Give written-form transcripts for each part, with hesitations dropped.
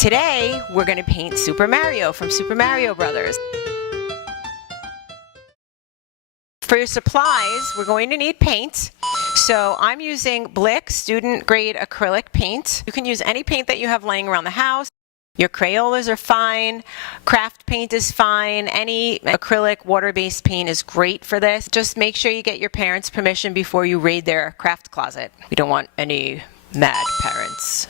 Today, we're going to paint Super Mario from Super Mario Brothers. For your supplies, we're going to need paint. So I'm using Blick student grade acrylic paint. You can use any paint that you have laying around the house. Your Crayolas are fine, craft paint is fine, any acrylic water-based paint is great for this. Just make sure you get your parents' permission before you raid their craft closet. We don't want any mad parents.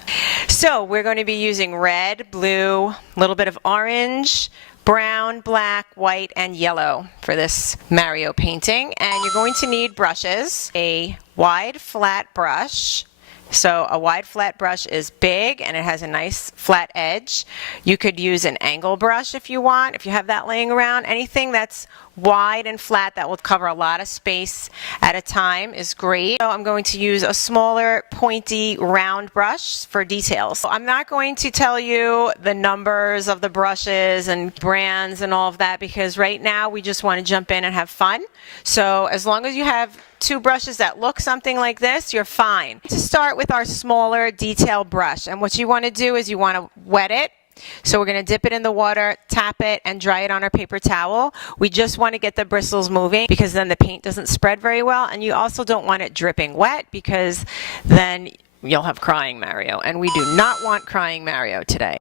So we're going to be using red, blue, a little bit of orange, brown, black, white, and yellow for this Mario painting. And you're going to need brushes, a wide flat brush. So a wide flat brush is big and it has a nice flat edge. You could use an angle brush if you want, if you have that laying around. Anything that's wide and flat that will cover a lot of space at a time is great. So I'm going to use a smaller pointy round brush for details. So I'm not going to tell you the numbers of the brushes and brands and all of that because right now we just want to jump in and have fun. So as long as you have two brushes that look something like this, you're fine. To start with our smaller detail brush, and what you want to do is you want to wet it. So we're going to dip it in the water, tap it, and dry it on our paper towel. We just want to get the bristles moving because then the paint doesn't spread very well, and you also don't want it dripping wet because then you'll have crying Mario, and we do not want crying Mario today.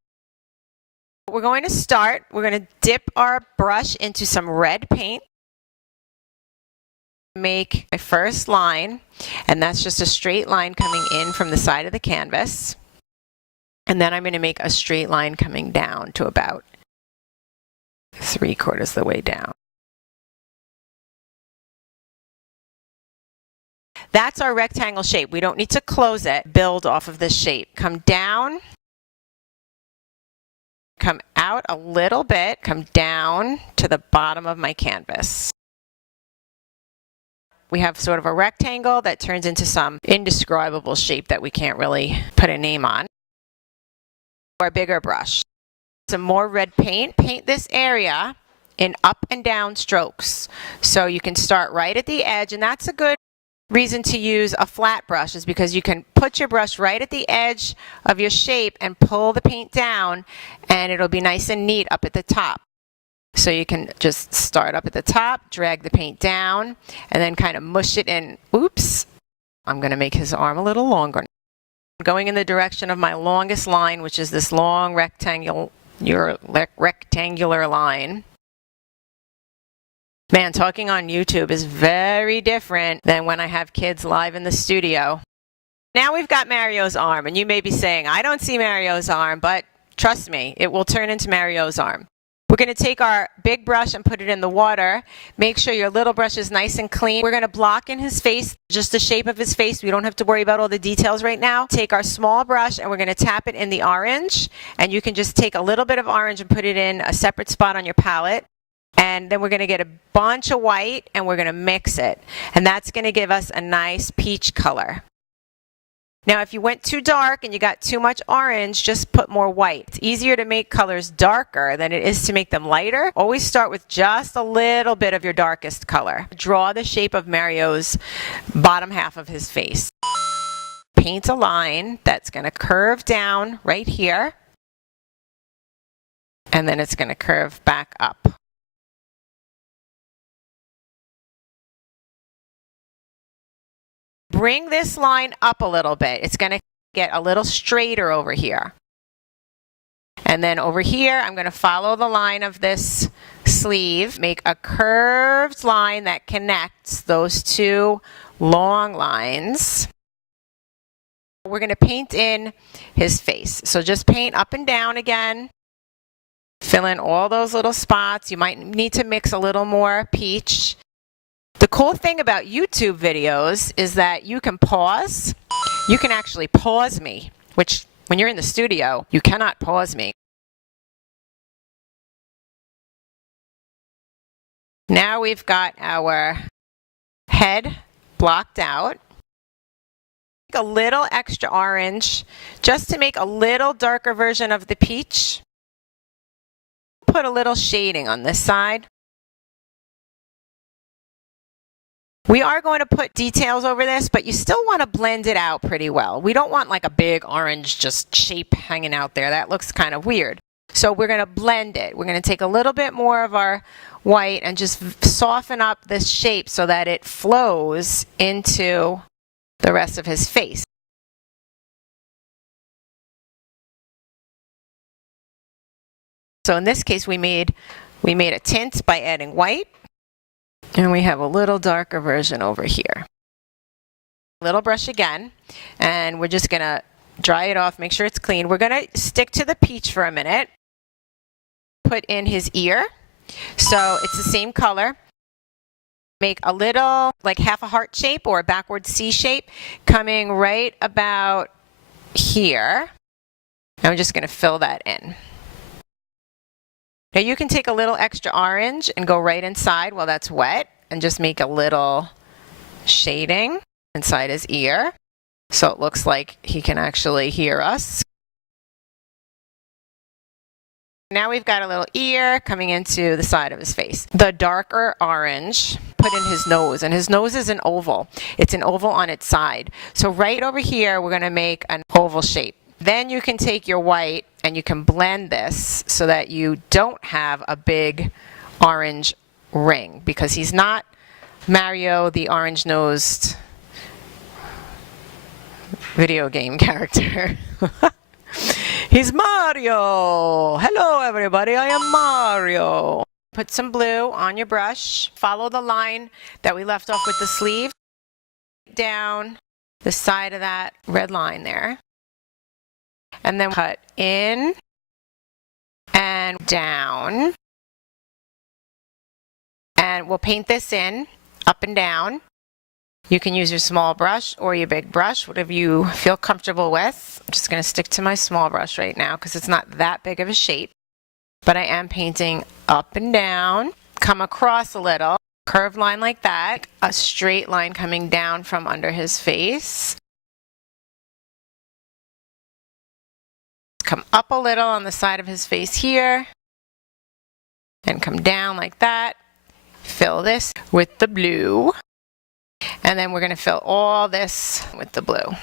We're going to start, we're going to dip our brush into some red paint. Make my first line, and that's just a straight line coming in from the side of the canvas. And then I'm going to make a straight line coming down to about 3/4 the way down. That's our rectangle shape. We don't need to close it. Build off of this shape. Come down, come out a little bit, come down to the bottom of my canvas. We have sort of a rectangle that turns into some indescribable shape that we can't really put a name on. Or a bigger brush. Some more red paint. Paint this area in up and down strokes. So you can start right at the edge, and that's a good reason to use a flat brush is because you can put your brush right at the edge of your shape and pull the paint down, and it'll be nice and neat up at the top. So you can just start up at the top, drag the paint down, and then kind of mush it in. Oops, I'm going to make his arm a little longer. Going in the direction of my longest line, which is this long rectangular line. Man, talking on YouTube is very different than when I have kids live in the studio. Now we've got Mario's arm, and you may be saying, I don't see Mario's arm, but trust me, it will turn into Mario's arm. We're going to take our big brush and put it in the water. Make sure your little brush is nice and clean. We're going to block in his face, just the shape of his face. We don't have to worry about all the details right now. Take our small brush and we're going to tap it in the orange. And you can just take a little bit of orange and put it in a separate spot on your palette. And then we're going to get a bunch of white and we're going to mix it. And that's going to give us a nice peach color. Now, if you went too dark and you got too much orange, just put more white. It's easier to make colors darker than it is to make them lighter. Always start with just a little bit of your darkest color. Draw the shape of Mario's bottom half of his face. Paint a line that's going to curve down right here. And then it's going to curve back up. Bring this line up a little bit. It's going to get a little straighter over here. And then over here, I'm going to follow the line of this sleeve, make a curved line that connects those two long lines. We're going to paint in his face. So just paint up and down again. Fill in all those little spots. You might need to mix a little more peach. The cool thing about YouTube videos is that you can pause. You can actually pause me, which when you're in the studio, you cannot pause me. Now we've got our head blocked out. A little extra orange just to make a little darker version of the peach. Put a little shading on this side. We are going to put details over this, but you still want to blend it out pretty well. We don't want like a big orange just shape hanging out there. That looks kind of weird. So we're going to blend it. We're going to take a little bit more of our white and just soften up this shape so that it flows into the rest of his face. So in this case, we made a tint by adding white, and we have a little darker version over here. Little brush again, and we're just going to dry it off, make sure it's clean. We're going to stick to the peach for a minute. Put in his ear, so it's the same color. Make a little, like half a heart shape or a backward C shape, coming right about here. And we're just going to fill that in. Now you can take a little extra orange and go right inside while that's wet and just make a little shading inside his ear so it looks like he can actually hear us. Now we've got a little ear coming into the side of his face. The darker orange put in his nose, and his nose is an oval. It's an oval on its side. So right over here we're going to make an oval shape. Then you can take your white and you can blend this so that you don't have a big orange ring, because he's not Mario the orange-nosed video game character. He's Mario! Hello everybody, I am Mario. Put some blue on your brush. Follow the line that we left off with the sleeve. Down the side of that red line there. And then cut in and down. And we'll paint this in, up and down. You can use your small brush or your big brush, whatever you feel comfortable with. I'm just going to stick to my small brush right now because it's not that big of a shape. But I am painting up and down, come across a little, curved line like that, a straight line coming down from under his face. Come up a little on the side of his face here, and come down like that. Fill this with the blue. And then we're going to fill all this with the blue.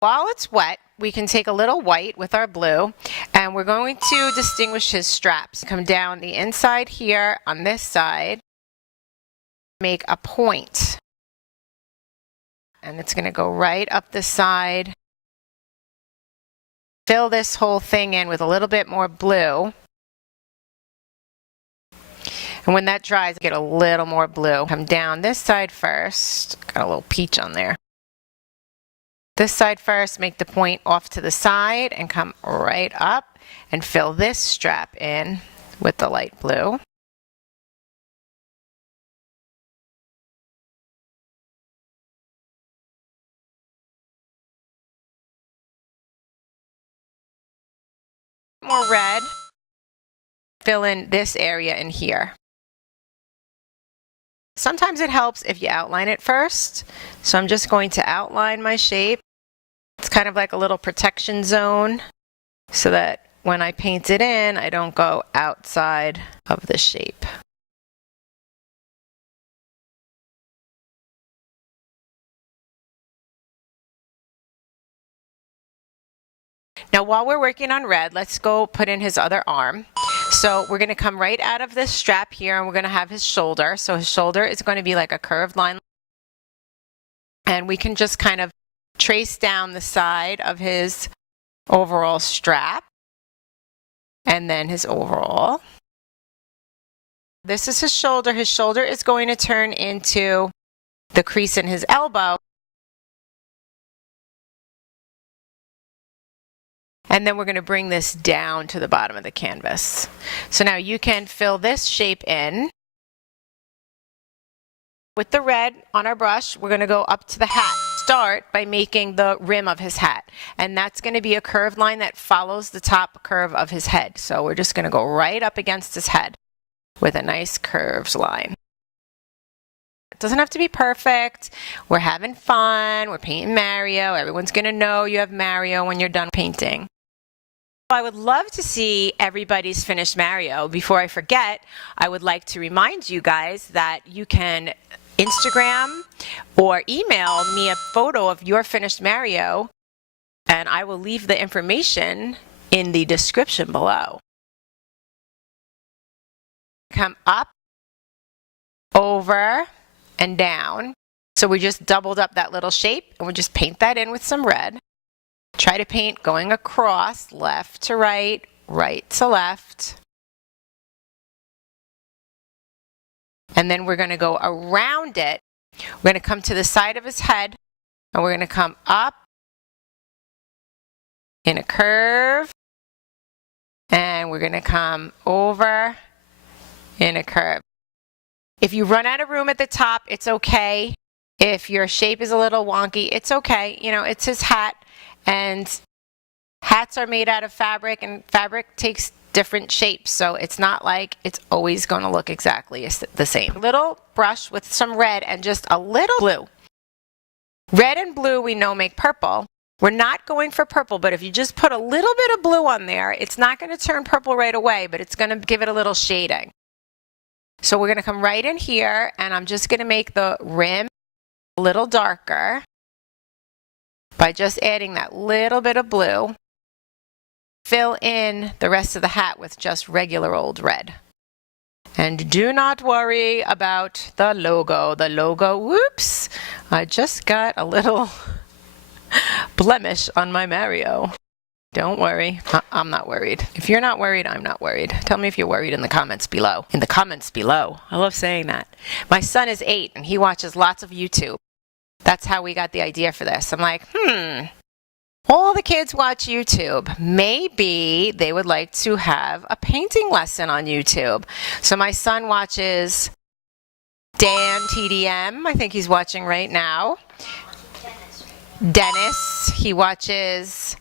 While it's wet, we can take a little white with our blue, and we're going to distinguish his straps. Come down the inside here on this side, make a point. And it's going to go right up the side. Fill this whole thing in with a little bit more blue. And when that dries, get a little more blue. Come down this side first. Got a little peach on there. This side first, make the point off to the side and come right up and fill this strap in with the light blue. More red. Fill in this area in here. Sometimes it helps if you outline it first. So I'm just going to outline my shape. It's kind of like a little protection zone so that when I paint it in, I don't go outside of the shape. Now while we're working on red, let's go put in his other arm. So we're going to come right out of this strap here, and we're going to have his shoulder. So his shoulder is going to be like a curved line. And we can just kind of trace down the side of his overall strap and then his overall. This is his shoulder. His shoulder is going to turn into the crease in his elbow. And then we're going to bring this down to the bottom of the canvas. So now you can fill this shape in. With the red on our brush, we're going to go up to the hat. Start by making the rim of his hat. And that's going to be a curved line that follows the top curve of his head. So we're just going to go right up against his head with a nice curved line. It doesn't have to be perfect. We're having fun. We're painting Mario. Everyone's going to know you have Mario when you're done painting. I would love to see everybody's finished Mario. Before I forget, I would like to remind you guys that you can Instagram or email me a photo of your finished Mario, and I will leave the information in the description below. Come up, over, and down. So we just doubled up that little shape, and we'll just paint that in with some red. Try to paint going across, left to right, right to left. And then we're going to go around it. We're going to come to the side of his head, and we're going to come up in a curve, and we're going to come over in a curve. If you run out of room at the top, it's okay. If your shape is a little wonky, it's okay. You know, it's his hat. And hats are made out of fabric, and fabric takes different shapes, so it's not like it's always going to look exactly the same. A little brush with some red and just a little blue. Red and blue we know make purple. We're not going for purple, but if you just put a little bit of blue on there, it's not going to turn purple right away, but it's going to give it a little shading. So we're going to come right in here, and I'm just going to make the rim a little darker by just adding that little bit of blue. Fill in the rest of the hat with just regular old red. And do not worry about the logo. The logo, whoops, I just got a little blemish on my Mario. Don't worry, I'm not worried. If you're not worried, I'm not worried. Tell me if you're worried in the comments below. In the comments below. I love saying that. My son is 8 and he watches lots of YouTube. That's how we got the idea for this. I'm like, all the kids watch YouTube. Maybe they would like to have a painting lesson on YouTube. So my son watches Dan TDM. I think he's watching right now. Dennis. He watches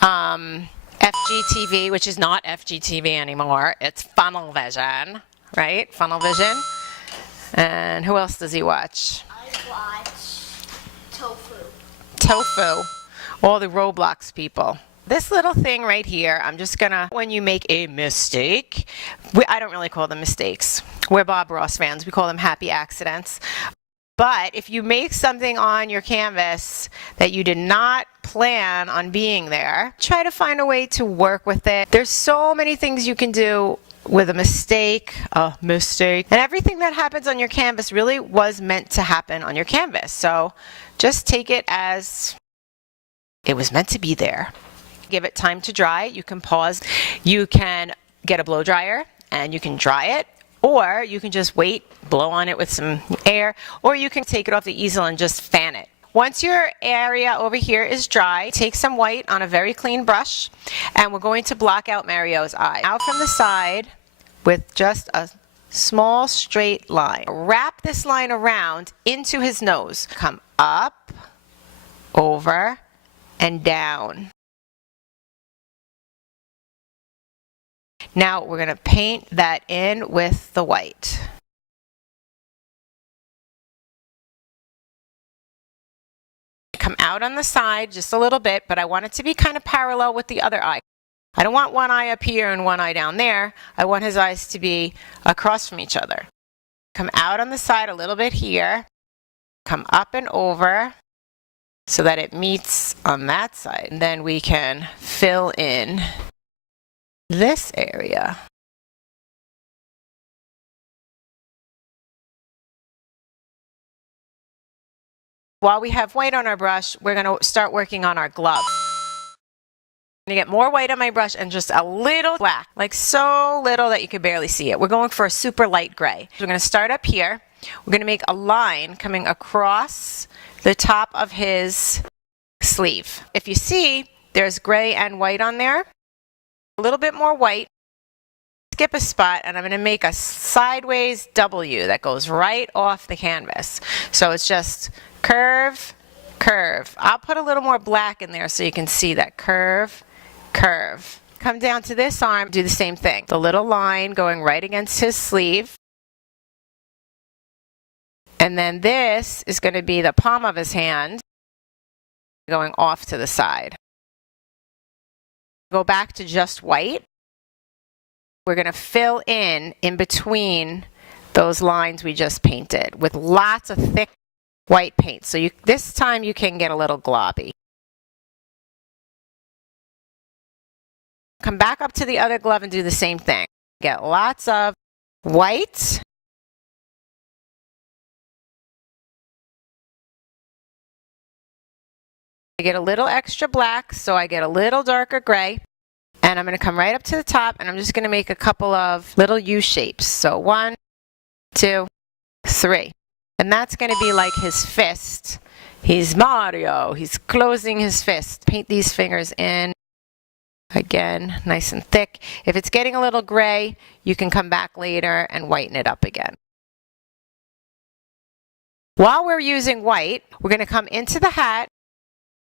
FGTV, which is not FGTV anymore. It's Funnel Vision, right? Funnel Vision. And who else does he watch? I watch Tofu. Tofu. All the Roblox people. This little thing right here, I'm just gonna, when you make a mistake, I don't really call them mistakes. We're Bob Ross fans. We call them happy accidents. But if you make something on your canvas that you did not plan on being there, try to find a way to work with it. There's so many things you can do with a mistake, and everything that happens on your canvas really was meant to happen on your canvas. So just take it as it was meant to be there. Give it time to dry. You can pause. You can get a blow dryer and you can dry it, or you can just wait, blow on it with some air, or you can take it off the easel and just fan it. Once your area over here is dry, take some white on a very clean brush, and we're going to block out Mario's eye. Out from the side with just a small straight line. Wrap this line around into his nose. Come up, over, and down. Now we're going to paint that in with the white. Come out on the side just a little bit, but I want it to be kind of parallel with the other eye. I don't want one eye up here and one eye down there. I want his eyes to be across from each other. Come out on the side a little bit here. Come up and over so that it meets on that side. And then we can fill in this area. While we have white on our brush, we're going to start working on our glove. I'm going to get more white on my brush and just a little black, like so little that you can barely see it. We're going for a super light gray. We're going to start up here. We're going to make a line coming across the top of his sleeve. If you see, there's gray and white on there. A little bit more white. Skip a spot, and I'm going to make a sideways W that goes right off the canvas. So it's just curve, curve. I'll put a little more black in there so you can see that curve, curve. Come down to this arm, do the same thing. The little line going right against his sleeve. And then this is going to be the palm of his hand going off to the side. Go back to just white. We're going to fill in between those lines we just painted with lots of thick white paint. So this time you can get a little globby. Come back up to the other glove and do the same thing. Get lots of white. I get a little extra black, so I get a little darker gray. And I'm going to come right up to the top, and I'm just going to make a couple of little U shapes. So 1, 2, 3. And that's going to be like his fist. He's Mario. He's closing his fist. Paint these fingers in. Again, nice and thick. If it's getting a little gray, you can come back later and whiten it up again. While we're using white, we're going to come into the hat,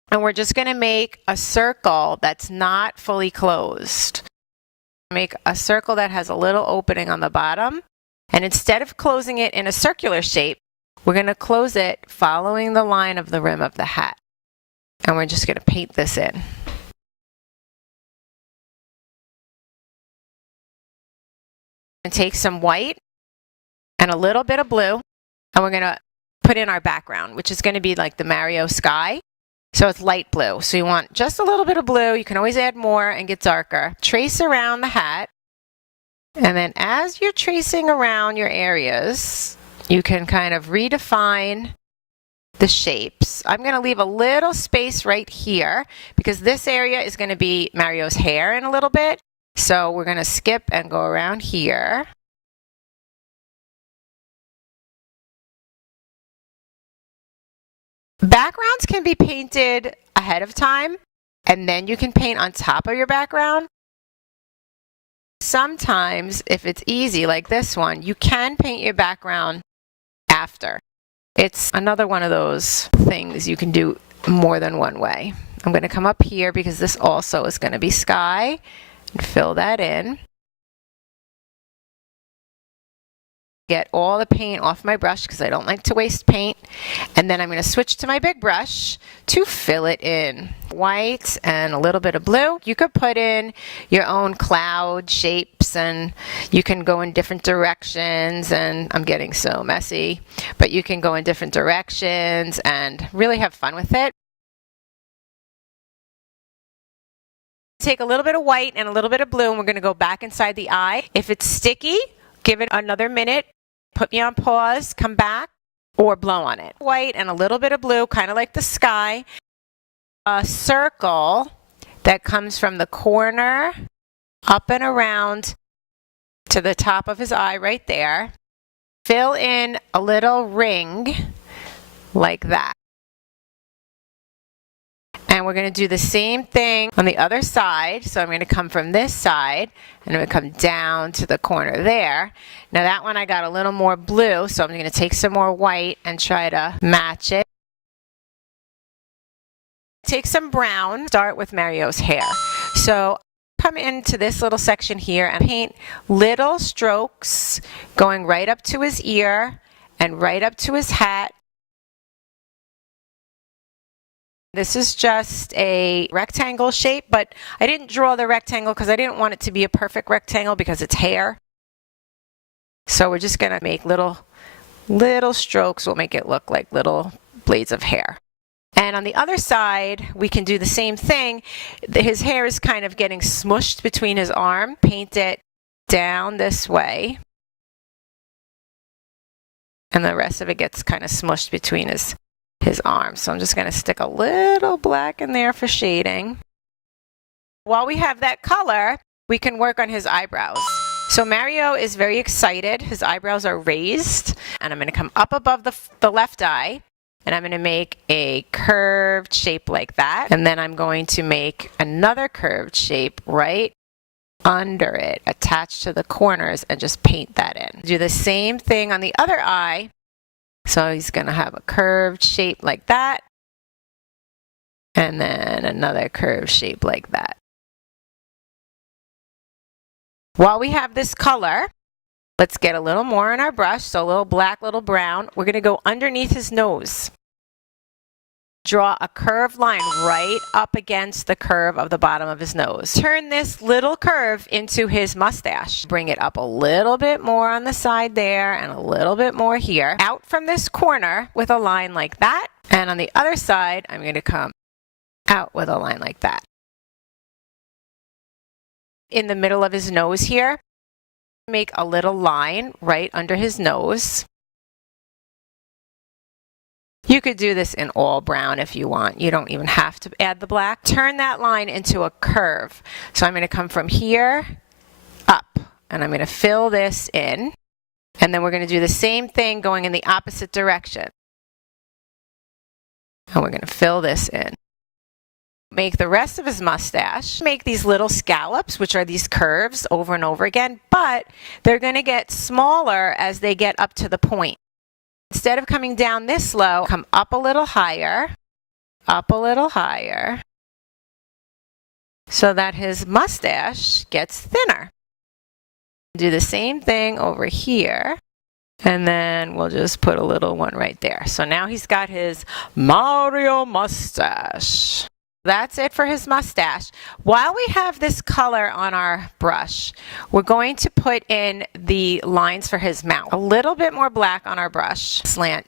and we're just going to make a circle that's not fully closed. Make a circle that has a little opening on the bottom. And instead of closing it in a circular shape, we're going to close it following the line of the rim of the hat. And we're just going to paint this in. And take some white and a little bit of blue, and we're going to put in our background, which is going to be like the Mario sky. So it's light blue. So you want just a little bit of blue. You can always add more and get darker. Trace around the hat. And then as you're tracing around your areas, you can kind of redefine the shapes. I'm going to leave a little space right here because this area is going to be Mario's hair in a little bit. So we're going to skip and go around here. Backgrounds can be painted ahead of time, and then you can paint on top of your background. Sometimes, if it's easy, like this one, you can paint your background after. It's another one of those things you can do more than one way. I'm going to come up here because this also is going to be sky. And fill that in. Get all the paint off my brush because I don't like to waste paint. And then I'm going to switch to my big brush to fill it in. White and a little bit of blue. You could put in your own cloud shapes and you can go in different directions, and I'm getting so messy, but you can go in different directions and really have fun with it. Take a little bit of white and a little bit of blue, and we're going to go back inside the eye. If it's sticky, give it another minute. Put me on pause, come back, or blow on it. White and a little bit of blue, kind of like the sky. A circle that comes from the corner up and around to the top of his eye right there. Fill in a little ring like that. And we're going to do the same thing on the other side. So I'm going to come from this side and I'm going to come down to the corner there. Now that one I got a little more blue, so I'm going to take some more white and try to match it. Take some brown, start with Mario's hair. So come into this little section here and paint little strokes going right up to his ear and right up to his hat. This is just a rectangle shape, but I didn't draw the rectangle because I didn't want it to be a perfect rectangle because it's hair. So we're just going to make little strokes. We'll make it look like little blades of hair. And on the other side, we can do the same thing. His hair is kind of getting smushed between his arm. Paint it down this way. And the rest of it gets kind of smushed between his arms. So I'm just going to stick a little black in there for shading. While we have that color, we can work on his eyebrows. So Mario is very excited. His eyebrows are raised. And I'm going to come up above the left eye. And I'm going to make a curved shape like that. And then I'm going to make another curved shape right under it, attached to the corners, and just paint that in. Do the same thing on the other eye. So he's going to have a curved shape like that. And then another curved shape like that. While we have this color, let's get a little more on our brush. So a little black, little brown. We're going to go underneath his nose. draw a curved line right up against the curve of the bottom of his nose. Turn this little curve into his mustache. Bring it up a little bit more on the side there and a little bit more here. Out from this corner with a line like that. And on the other side, I'm going to come out with a line like that. In the middle of his nose here, make a little line right under his nose. You could do this in all brown if you want. You don't even have to add the black. Turn that line into a curve. So I'm going to come from here up, and I'm going to fill this in. And then we're going to do the same thing going in the opposite direction. And we're going to fill this in. Make the rest of his mustache. Make these little scallops, which are these curves, over and over again, but they're going to get smaller as they get up to the point. Instead of coming down this low, come up a little higher, so that his mustache gets thinner. Do the same thing over here, and then we'll just put a little one right there. So now he's got his Mario mustache. That's it for his mustache. While we have this color on our brush, we're going to put in the lines for his mouth. A little bit more black on our brush. Slant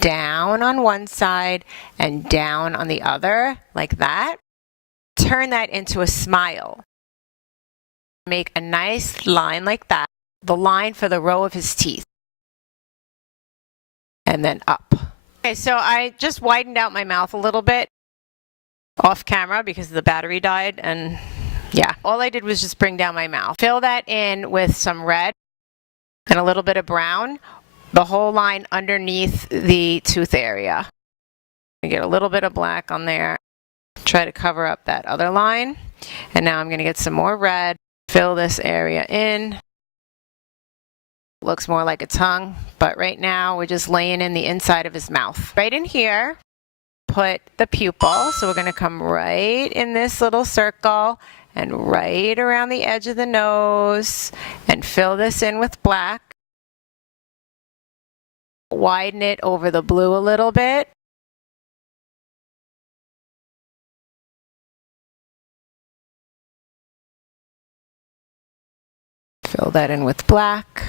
down on one side and down on the other, like that. Turn that into a smile. Make a nice line like that. The line for the row of his teeth. And then up. Okay, so I just widened out my mouth a little bit off camera because the battery died, and yeah, all I did was just bring down my mouth. Fill that in with some red and a little bit of brown, the whole line underneath the tooth area. Get a little bit of black on there. Try to cover up that other line. And now I'm going to get some more red. Fill this area in. Looks more like a tongue, but right now we're just laying in the inside of his mouth. Right in here, put the pupil. So we're going to come right in this little circle and right around the edge of the nose and fill this in with black. Widen it over the blue a little bit. Fill that in with black.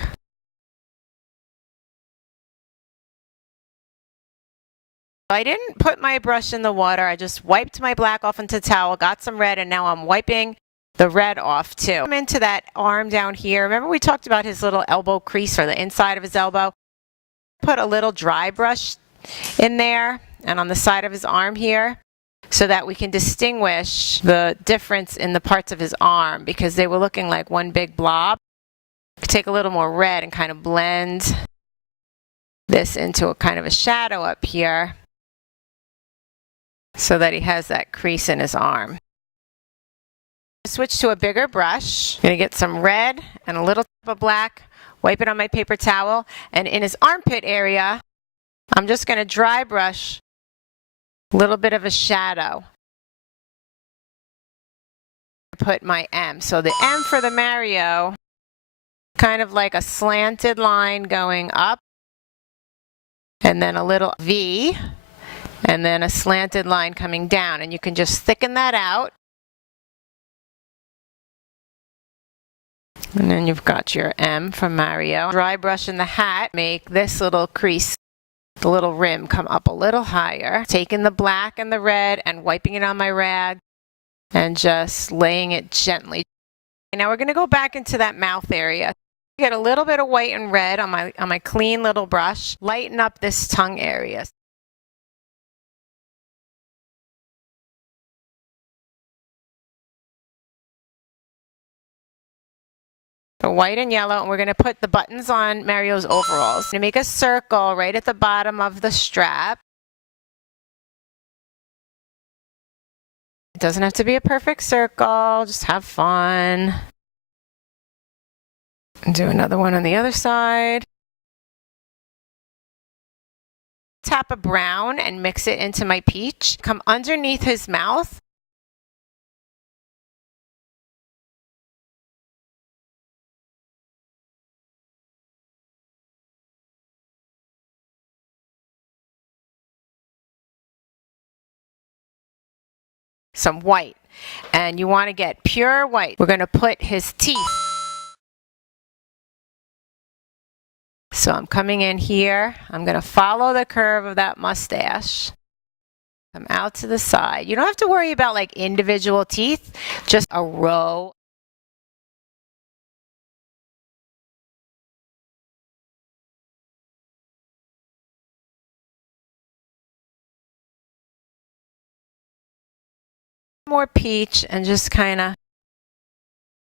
I didn't put my brush in the water. I just wiped my black off into a towel, got some red, and now I'm wiping the red off too. I'm into that arm down here. Remember we talked about his little elbow crease or the inside of his elbow? Put a little dry brush in there and on the side of his arm here so that we can distinguish the difference in the parts of his arm because they were looking like one big blob. Take a little more red and kind of blend this into a kind of a shadow up here, so that he has that crease in his arm. Switch to a bigger brush. I'm going to get some red and a little tip of black, wipe it on my paper towel, and in his armpit area, I'm just going to dry brush a little bit of a shadow. Put my M. So the M for the Mario, kind of like a slanted line going up, and then a little V, and then a slanted line coming down, and you can just thicken that out. And then you've got your M from Mario. Dry brush in the hat, make this little crease, the little rim, come up a little higher. Taking the black and the red and wiping it on my rag and just laying it gently. Now we're going to go back into that mouth area. Get a little bit of white and red on my clean little brush. Lighten up this tongue area. So white and yellow, and we're going to put the buttons on Mario's overalls. To make a circle right at the bottom of the strap. It doesn't have to be a perfect circle, just have fun. And do another one on the other side. Tap a brown and mix it into my peach. Come underneath his mouth. some white. And you want to get pure white. We're going to put his teeth. So I'm coming in here. I'm going to follow the curve of that mustache. Come out to the side. You don't have to worry about like individual teeth, just a row. More peach and just kind of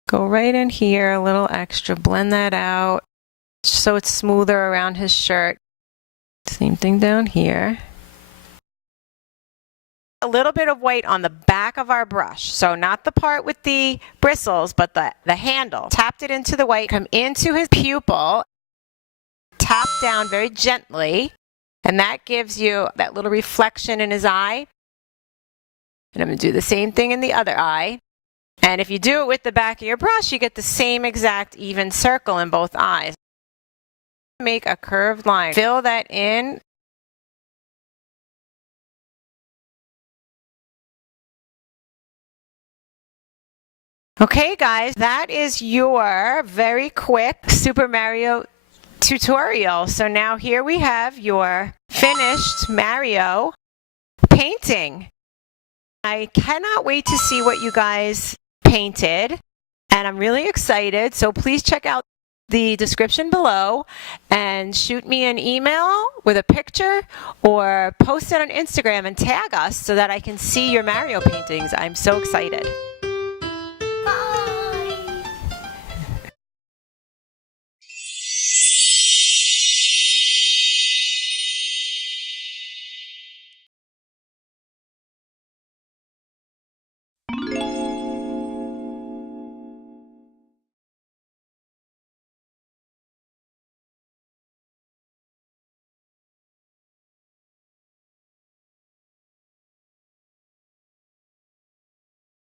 go right in here, a little extra, blend that out so it's smoother around his shirt. Same thing down here. A little bit of white on the back of our brush, so not the part with the bristles, but the handle. Tapped it into the white, come into his pupil, tap down very gently, and that gives you that little reflection in his eye. And I'm going to do the same thing in the other eye. And if you do it with the back of your brush, you get the same exact even circle in both eyes. Make a curved line. Fill that in. Okay, guys, that is your very quick Super Mario tutorial. So now here we have your finished Mario painting. I cannot wait to see what you guys painted, and I'm really excited. So please check out the description below and shoot me an email with a picture or post it on Instagram and tag us so that I can see your Mario paintings. I'm so excited.